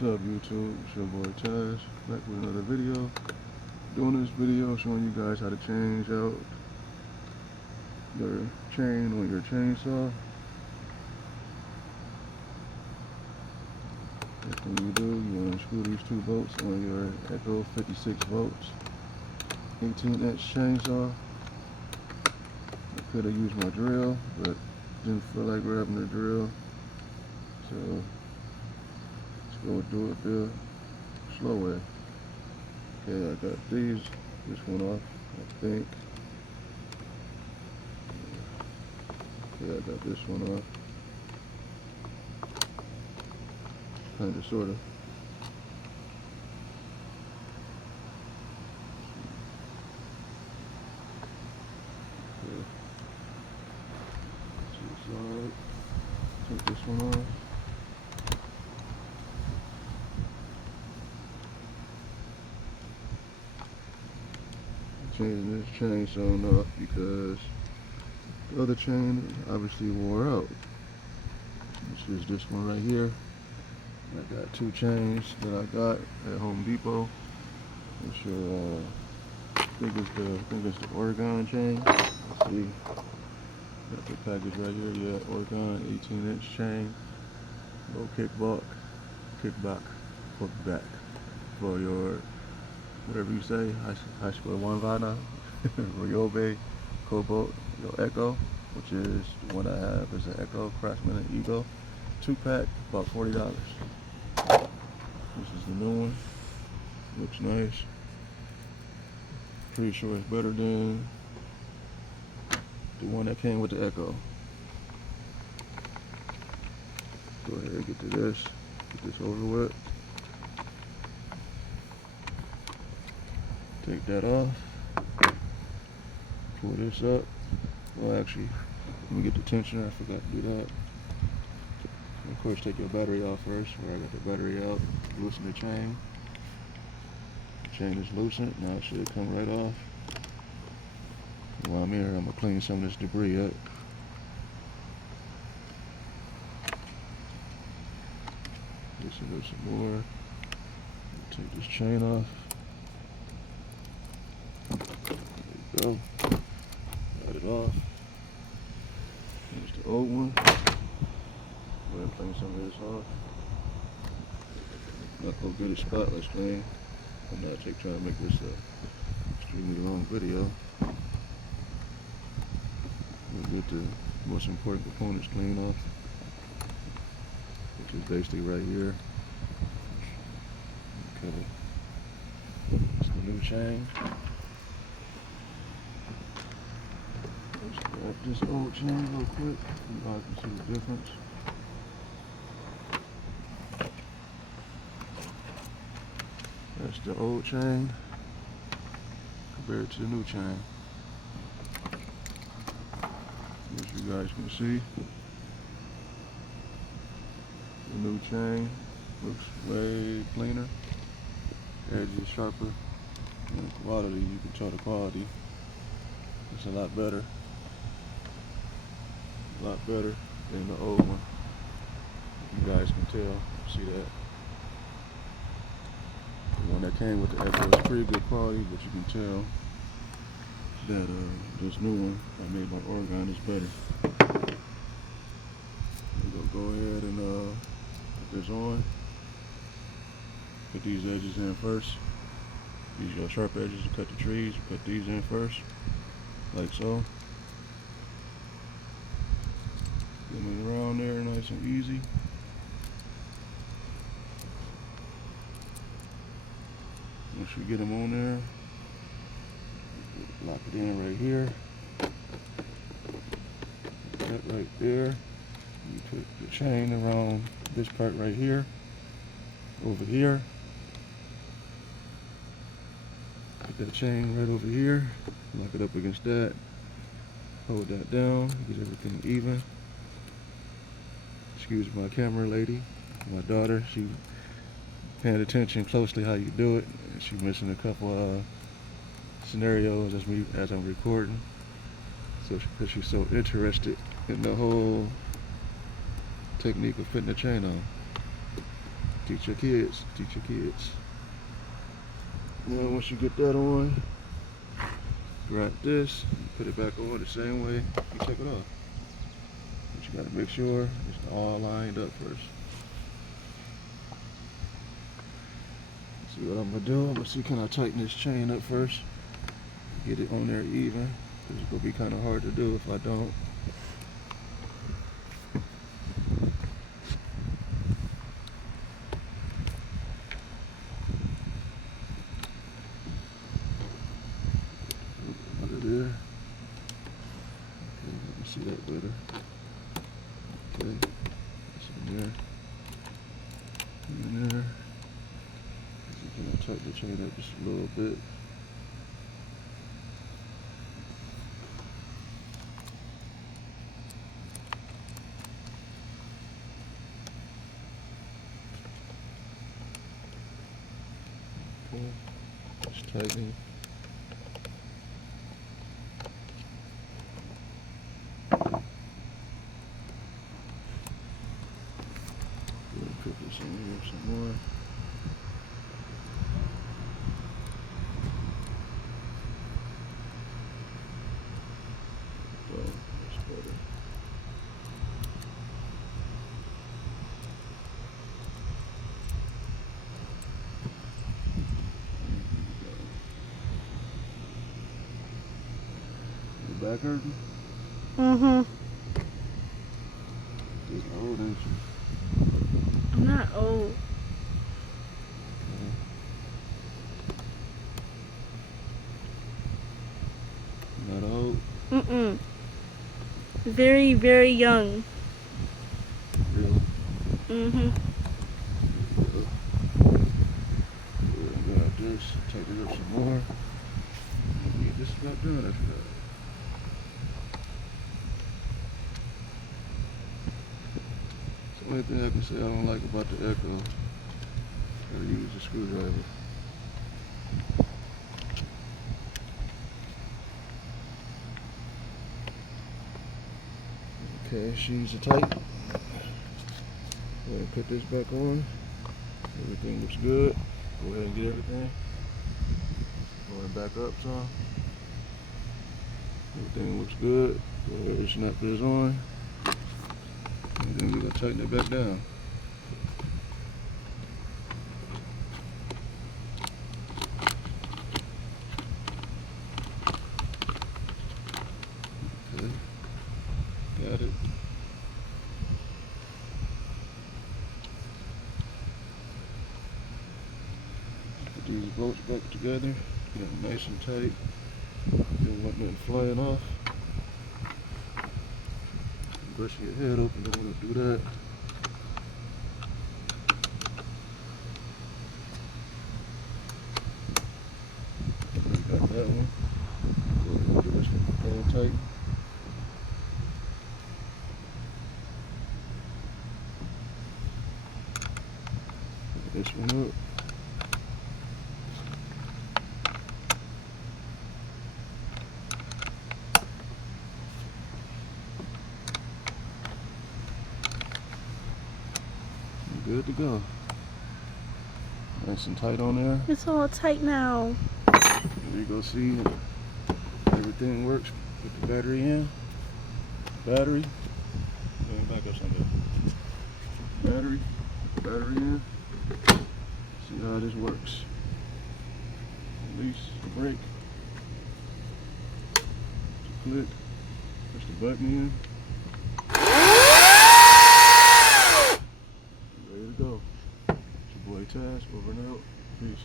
What's up, YouTube? It's your boy Taz, back with another video. Doing this video showing you guys how to change out your chain on your chainsaw. First thing you do, you unscrew these two bolts on your Echo 56 volts 18-inch chainsaw. I could have used my drill, but didn't feel like grabbing the drill, so let's go do it the slow way. Okay, I got this one off, I think. Okay, I got this one off. Kinda, sorta. Okay. Take this one off. Changing this chainsaw off because the other chain obviously wore out. This is this one right here. I got two chains that I got at Home Depot. It's your, I think it's the Oregon chain. Let's see. Got the package right here. Yeah, Oregon 18-inch chain. Low kickback, hook back for your, whatever you say, high school one Vana, Ryobi, Cobalt, your Echo, which is the one I have is an Echo Craftsman and Eagle 2-pack, about $40. This is the new one. Looks nice. Pretty sure it's better than the one that came with the Echo. Go ahead and get to this. Get this over with. Take that off. Pull this up. Well, actually, let me get the tensioner. I forgot to do that. Of course, take your battery off first. Where I got the battery out. Loosen the chain. The chain is loosened. Now it should come right off. While I'm here, I'm gonna clean some of this debris up. Loosen some more. Take this chain off. There we go. Got it off. Here's the old one. Go ahead and clean some of this off. Not so good at spotless clean. I'm not trying to make this an extremely long video. We'll get the most important components cleaned off, which is basically right here. Okay. It's the new chain. Let's grab this old chain real quick so you guys can see the difference. That's the old chain compared to the new chain. As you guys can see, the new chain looks way cleaner. Edge is sharper. And the quality, you can tell the quality. It's a lot better. A lot better than the old one. You guys can tell, see that. The one that came with the Echo is pretty good quality, but you can tell that this new one I made by Oregon is better. We're gonna go ahead and put this on. Put these edges in first. Use your sharp edges to cut the trees. Put these in first, like so. Get them around there nice and easy. Once you get them on there, lock it in right here. That right there. You put the chain around this part right here, over here. Put that chain right over here. Lock it up against that. Hold that down. Get everything even. Excuse my camera lady, my daughter. She paying attention closely how you do it. She's missing a couple scenarios as I'm recording. So because she's so interested in the whole technique of putting the chain on. Teach your kids. Teach your kids. Now once you get that on, grab this, put it back on the same way you took it off. But you gotta make sure it's all lined up first. See what I'm gonna do? I'm gonna see, can I tighten this chain up first? Get it on there even. Cause it's gonna be kind of hard to do if I don't. Under there. Okay, let me see that better. Okay, it's in there. In there. So can I tighten the chain up just a little bit? Okay, just tightening. Put this in here some more. Well, that's better. Your back hurting? Mm-hmm. Getting old, ain't you? I'm not old. Not old? Mm-mm. Very, very young. Really? Mm-hmm. Grab this, tighten it up some more. Get this about done after that. It's the only thing I can say I don't like about the Echo. Gotta use a screwdriver. Okay, shoes are tight. Go ahead and put this back on. Everything looks good. Go ahead and get everything. Going back up some. Everything looks good. Go ahead and snap this on. And then we're gonna tighten it back down. Okay. Got it. Put these bolts back together. Get them nice and tight. Don't want nothing flying off. Brush your head open, don't want to do that. Got that one. Go ahead and get this one all tight. Put this one up. Good to go. Nice and tight on there. It's all tight now. There you go, see everything works. Put the battery in. Battery. Back up some bit. Battery. Put the battery in. See how this works. Release the brake. Click. Push the button in. Ready to go. It's your boy Taz, over and out. Peace.